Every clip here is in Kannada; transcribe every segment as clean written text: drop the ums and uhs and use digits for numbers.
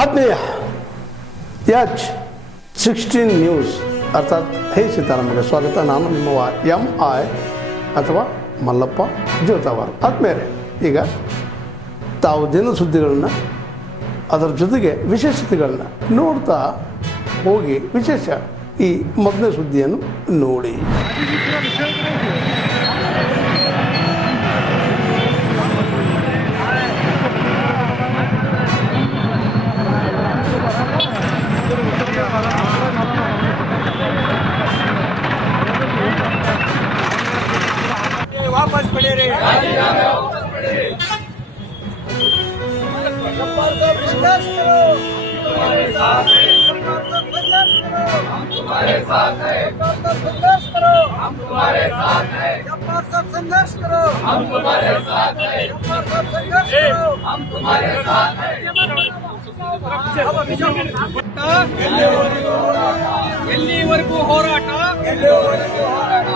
ಆತ್ಮೀಯ H16 ನ್ಯೂಸ್ ಅರ್ಥಾತ್ ಹೇ ಸೀತಾರಾಮಗೆ ಸ್ವಾಗತ. ನಾನು ನಿಮ್ಮ MI ಅಥವಾ ಮಲ್ಲಪ್ಪ ಜೋತಾವಾರ್. ಆದ್ಮೇಲೆ ಈಗ ತಾವು ದಿನ ಸುದ್ದಿಗಳನ್ನು ಅದರ ಜೊತೆಗೆ ವಿಶೇಷತೆಗಳನ್ನ ನೋಡ್ತಾ ಹೋಗಿ ವಿಶೇಷ ಈ ಮೊದಲನೇ ಸುದ್ದಿಯನ್ನು ನೋಡಿ. वापस पड़े रहे संघर्ष करो, तुम्हारे साथ है, संघर्ष करो, हम तुम्हारे साथ है, संघर्ष करो, हम तुम्हारे साथ है, संघर्ष करो, हम तुम्हारे साथ है, संघर्ष करो, हम तुम्हारे साथ है. ಎಲ್ಲಿವರೆಗೂ ಹೋರಾಟ, ಎಲ್ಲಿವರೆಗೂ ಹೋರಾಟ.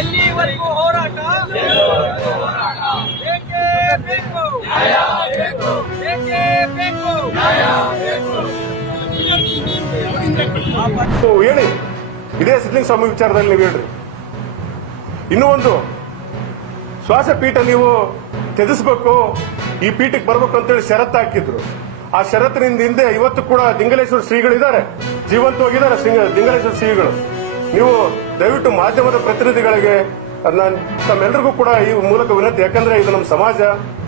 ಎಲ್ಲಿವರೆಗೂ ಹೋರಾಟ, ಬೇಕೇ ಬೇಕು, ಬೇಕೇ ಬೇಕು. ಹೇಳಿ, ಇದೇ ಸಿದ್ಧಲಿಂಗ ಸ್ವಾಮಿ ವಿಚಾರದಲ್ಲಿ ನೀವು ಹೇಳ್ರಿ. ಇನ್ನೂ ಒಂದು ಶ್ವಾಸಪೀಠ ನೀವು ತ್ಯಜಿಸಬೇಕು, ಈ ಪೀಠಕ್ಕೆ ಬರ್ಬೇಕು ಅಂತೇಳಿ ಷರತ್ತು ಹಾಕಿದ್ರು. ಆ ಷರತ್ತಿನಿಂದ ಹಿಂದೆ ಇವತ್ತು ಕೂಡ ದಿಂಗಲೇಶ್ವರ ಶ್ರೀಗಳಿದ್ದಾರೆ, ಜೀವಂತವಾಗಿದ್ದಾರೆ ದಿಂಗಲೇಶ್ವರ ಶ್ರೀಗಳು. ನೀವು ದಯವಿಟ್ಟು ಮಾಧ್ಯಮದ ಪ್ರತಿನಿಧಿಗಳಿಗೆ ತಮ್ಮೆಲ್ಲರಿಗೂ ಕೂಡ ಈ ಮೂಲಕ ವಿನಂತಿ, ಯಾಕಂದ್ರೆ ಇದು ನಮ್ಮ ಸಮಾಜ,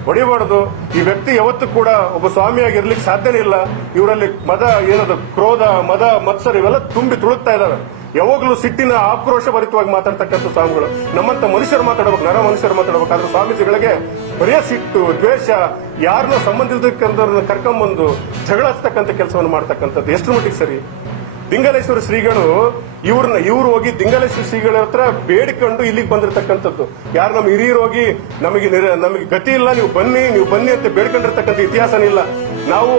ಹೊಡಿಬಾರ್ದು. ಈ ವ್ಯಕ್ತಿ ಯಾವತ್ತೂ ಕೂಡ ಒಬ್ಬ ಸ್ವಾಮಿಯಾಗಿ ಇರ್ಲಿಕ್ಕೆ ಸಾಧ್ಯನೇ ಇಲ್ಲ. ಇವರಲ್ಲಿ ಮದ ಏನದು ಕ್ರೋಧ, ಮದ, ಮತ್ಸರ ಇವೆಲ್ಲ ತುಂಬಿ ತುಳುಕ್ತಾ ಇದಾವೆ. ಯಾವಾಗಲೂ ಸಿಟ್ಟಿನ ಆಕ್ರೋಶ ಭರಿತವಾಗಿ ಮಾತಾಡ್ತಕ್ಕಂಥ ಸ್ವಾಮಿಗಳು. ನಮ್ಮಂತ ಮನುಷ್ಯರು ಮಾತಾಡಬೇಕು, ನರ ಮನುಷ್ಯರು ಮಾತಾಡಬೇಕು. ಆದ್ರೆ ಸ್ವಾಮೀಜಿಗಳಿಗೆ ಬರೀ ಸಿಟ್ಟು, ದ್ವೇಷ, ಯಾರನ್ನೋ ಸಂಬಂಧಿಸಿದಕ್ಕಂಥವ್ರನ್ನ ಕರ್ಕೊಂಬಂದು ಜಗಳ ಹಚ್ಚತಕ್ಕಂಥ ಕೆಲಸವನ್ನು ಮಾಡ್ತಕ್ಕಂಥದ್ದು ಎಷ್ಟು ಮಟ್ಟಿಗೆ ಸರಿ? ದಿಂಗಲೇಶ್ವರ ಶ್ರೀಗಳು ಇವ್ರು ಹೋಗಿ ದಿಂಗಲೇಶ್ವರ ಶ್ರೀಗಳ ಹತ್ರ ಬೇಡಿಕೊಂಡು ಇಲ್ಲಿಗೆ ಬಂದಿರತಕ್ಕಂಥದ್ದು. ಯಾರು ನಮ್ಮ ಹಿರಿಯರು ಹೋಗಿ ನಮಗೆ ಗತಿ ಇಲ್ಲ, ನೀವು ಬನ್ನಿ ಅಂತ ಬೇಡ್ಕೊಂಡಿರ್ತಕ್ಕಂಥ ಇತಿಹಾಸನೇ ಇಲ್ಲ. ನಾವು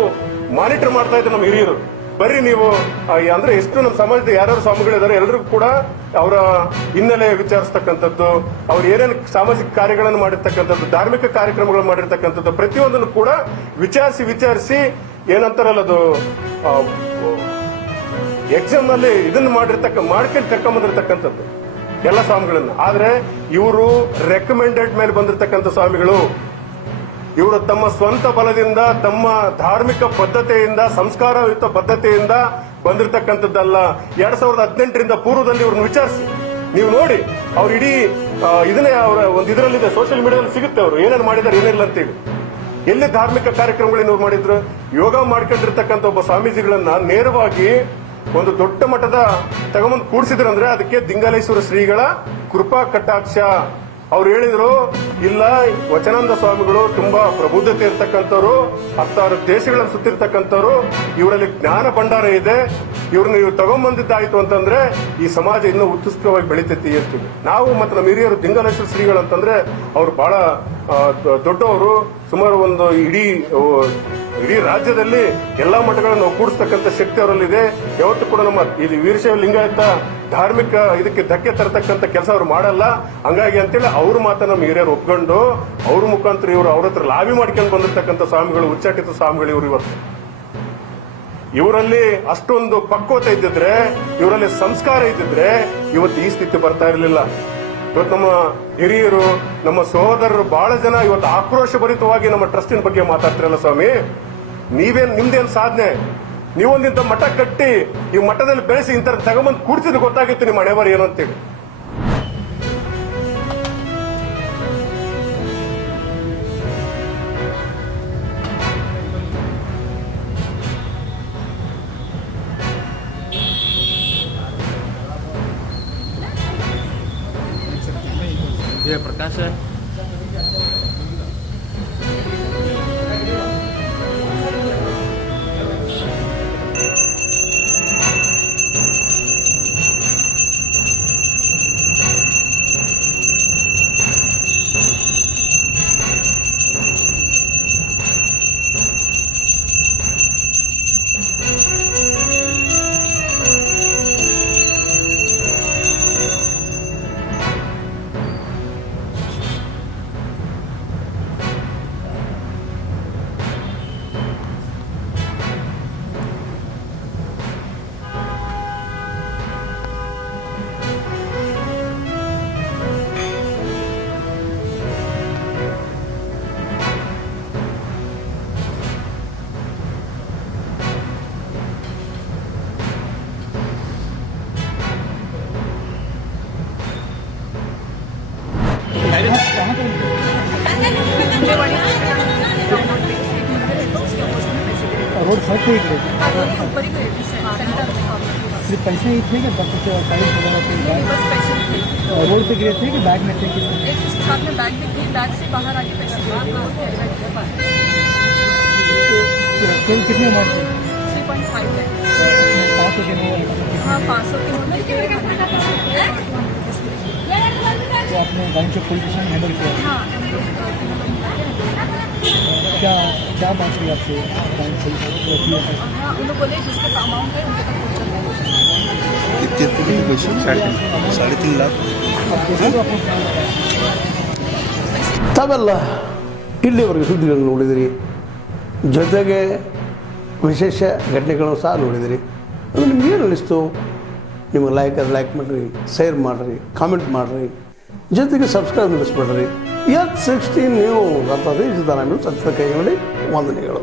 ಮಾನಿಟರ್ ಮಾಡ್ತಾ ಇದ್ದ ನಮ್ಮ ಹಿರಿಯರು, ಬರ್ರಿ ನೀವು ಅಂದ್ರೆ ಎಷ್ಟು ನಮ್ಮ ಸಮಾಜದ ಯಾರ್ಯಾರು ಸ್ವಾಮಿಗಳಿದ್ದಾರೆ ಎಲ್ಲರಿಗೂ ಕೂಡ ಅವರ ಹಿನ್ನೆಲೆ ವಿಚಾರಿಸತಕ್ಕಂಥದ್ದು, ಅವ್ರು ಏನೇನು ಸಾಮಾಜಿಕ ಕಾರ್ಯಗಳನ್ನು ಮಾಡಿರ್ತಕ್ಕಂಥದ್ದು, ಧಾರ್ಮಿಕ ಕಾರ್ಯಕ್ರಮಗಳು ಮಾಡಿರ್ತಕ್ಕಂಥದ್ದು, ಪ್ರತಿಯೊಂದನ್ನು ಕೂಡ ವಿಚಾರಿಸಿ ಏನಂತಾರಲ್ಲ ಅದು ಎಕ್ಸಾಮ್ ನಲ್ಲಿ ಇದನ್ನು ಮಾಡ್ಕೊಂಡು ಕರ್ಕೊಂಡ್ಬಂದಿರ್ತಕ್ಕಂಥದ್ದು ಎಲ್ಲ ಸ್ವಾಮಿಗಳನ್ನ. ಆದ್ರೆ ಇವರು ರೆಕಮೆಂಡೆಡ್ ಮೇಲೆ ಬಂದಿರತಕ್ಕಂಥ ಸ್ವಾಮಿಗಳು. ಇವರು ತಮ್ಮ ಸ್ವಂತ ಬಲದಿಂದ, ತಮ್ಮ ಧಾರ್ಮಿಕ ಬದ್ಧತೆಯಿಂದ, ಸಂಸ್ಕಾರಯುತ ಬದ್ಧತೆಯಿಂದ ಬಂದಿರತಕ್ಕಂಥದ್ದಲ್ಲ. 2018ರಿಂದ ಪೂರ್ವದಲ್ಲಿ ಇವ್ರನ್ನ ವಿಚಾರಿಸಿ ನೀವು ನೋಡಿ. ಅವ್ರು ಇಡೀ ಇದನ್ನೇ ಅವರ ಒಂದು ಇದರಲ್ಲಿದೆ, ಸೋಷಿಯಲ್ ಮೀಡಿಯಾದಲ್ಲಿ ಸಿಗುತ್ತೆ ಅವರು ಏನೇನು ಮಾಡಿದ್ದಾರೆ ಏನಿಲ್ಲ ಅಂತೇಳಿ. ಎಲ್ಲಿ ಧಾರ್ಮಿಕ ಕಾರ್ಯಕ್ರಮಗಳೇನು ಮಾಡಿದ್ರು? ಯೋಗ ಮಾಡ್ಕೊಂಡಿರ್ತಕ್ಕಂಥ ಒಬ್ಬ ಸ್ವಾಮೀಜಿಗಳನ್ನ ನೇರವಾಗಿ ಒಂದು ದೊಡ್ಡ ಮಟ್ಟದ ತಗೊಂಬಂದು ಕೂಡಿಸಿದ್ರಂದ್ರೆ ಅದಕ್ಕೆ ದಿಂಗಲೇಶ್ವರ ಶ್ರೀಗಳ ಕೃಪಾ ಕಟಾಕ್ಷ. ಅವ್ರು ಹೇಳಿದ್ರು, ಇಲ್ಲ ವಚನಾನಂದ ಸ್ವಾಮಿಗಳು ತುಂಬಾ ಪ್ರಬುದ್ಧತೆ ಇರ್ತಕ್ಕಂಥವ್ರು, 10 ದೇಶಗಳನ್ನು ಸುತ್ತಿರ್ತಕ್ಕಂಥವ್ರು, ಇವರಲ್ಲಿ ಜ್ಞಾನ ಭಂಡಾರ ಇದೆ, ಇವ್ರನ್ನ ನೀವು ತಗೊಂಡ್ಬಂದಿದ್ದಾಯ್ತು ಅಂತಂದ್ರೆ ಈ ಸಮಾಜ ಇನ್ನೂ ಉತ್ಕೃಷ್ಟವಾಗಿ ಬೆಳಿತೈತಿ ಇರ್ತೀವಿ ನಾವು. ಮತ್ತೆ ನಮ್ಮ ಹಿರಿಯರು ದಿಂಗಲೇಶ್ವರ ಶ್ರೀಗಳು ಅಂತಂದ್ರೆ ಅವ್ರು ಬಹಳ ದೊಡ್ಡವರು. ಸುಮಾರು ಒಂದು ಇಡೀ ರಾಜ್ಯದಲ್ಲಿ ಎಲ್ಲಾ ಮಠಗಳನ್ನು ಕೂಡಿಸ್ತಕ್ಕಂಥ ಶಕ್ತಿ ಅವರಲ್ಲಿದೆ. ಯಾವತ್ತೂ ಕೂಡ ನಮ್ಮ ಇದು ವೀರಶೈವ ಲಿಂಗಾಯತ ಧಾರ್ಮಿಕ ಇದಕ್ಕೆ ಧಕ್ಕೆ ತರತಕ್ಕಂಥ ಕೆಲಸ ಅವ್ರು ಮಾಡಲ್ಲ. ಹಂಗಾಗಿ ಅಂತೇಳಿ ಅವ್ರ ಮಾತನ್ನ ನಮ್ಮ ಹಿರಿಯರು ಒಪ್ಕೊಂಡು ಅವ್ರ ಮುಖಾಂತರ ಇವರು ಅವ್ರ ಹತ್ರ ಲಾಬಿ ಮಾಡ್ಕೊಂಡು ಬಂದಿರ್ತಕ್ಕಂಥ ಸ್ವಾಮಿಗಳು, ಉಚ್ಚಾಟಿತ ಸ್ವಾಮಿಗಳು ಇವರು. ಇವರಲ್ಲಿ ಅಷ್ಟೊಂದು ಪಕ್ವತೆ ಇದ್ದಿದ್ರೆ, ಇವರಲ್ಲಿ ಸಂಸ್ಕಾರ ಇದ್ದಿದ್ರೆ ಇವತ್ತು ಈ ಸ್ಥಿತಿ ಬರ್ತಾ ಇರಲಿಲ್ಲ. ಇವತ್ತು ನಮ್ಮ ಹಿರಿಯರು, ನಮ್ಮ ಸಹೋದರರು ಬಹಳ ಜನ ಇವತ್ತು ಆಕ್ರೋಶ ಭರಿತವಾಗಿ ನಮ್ಮ ಟ್ರಸ್ಟಿನ ಬಗ್ಗೆ ಮಾತಾಡ್ತಿರಲ್ಲ. ಸ್ವಾಮಿ, ನಿಮ್ದೇನ್ ಸಾಧನೆ? ನೀವೊಂದಿಂತ ಮಠ ಕಟ್ಟಿ ಈ ಮಠದಲ್ಲಿ ಬೆಳೆಸಿ ಇಂಥ ತಗೊಂಬಂದು ಕೂಡಿಸಿದ್ರೆ ಗೊತ್ತಾಗಿತ್ತು ನಿಮ್ಮ ಹಣೆಬರ ಏನು ಅಂತೇಳಿ. ಪ್ರಕಾಶ रोड फर्स्ट ही गए थे ऊपर ही गए थे सेंटर में सिर्फ पैसे ही थे कि बस साइड वगैरह थे नहीं, बस पैसे थे रोड पे गिरे थे कि बैग में थे कि एक उसके साथ में बैग भी थी, बैग से बाहर आके पैसे थे फिर कितने अमाउंट थे 3.5 लाख 500 के नोट हाँ 500 के नोट थे तो आपने गाड़ी से पुलिस स्टेशन हैंडल किया हाँ क्या क्या बात हुई आपसे गाड़ी पुलिस हाँ उन लोग बोले जिसका अमाउंट है उनके तक पहुँचा साढ़े तीन लाख ತಾವೆಲ್ಲ ಇಲ್ಲಿವರೆಗೆ ಸುದ್ದಿಗಳನ್ನು ನೋಡಿದಿರಿ, ಜೊತೆಗೆ ವಿಶೇಷ ಘಟನೆಗಳನ್ನು ಸಹ ನೋಡಿದಿರಿ. ಅದು ನಿಮ್ಗೆ ಏನು ಅನ್ನಿಸ್ತು? ನಿಮಗೆ ಲೈಕ್ ಮಾಡಿರಿ, ಶೇರ್ ಮಾಡಿರಿ, ಕಾಮೆಂಟ್ ಮಾಡಿರಿ, ಜೊತೆಗೆ ಸಬ್ಸ್ಕ್ರೈಬ್ ಮಾಡಿಸ್ಬಿಡ್ರಿ. H16 ನ್ಯೂಸ್ ಅರ್ಥಾತ್ ಈ ಸಿದ್ದರಾಮಯ್ಯ ಸತ್ಯದ ಕೈಗಳಲ್ಲಿ ವಂದನೆಗಳು.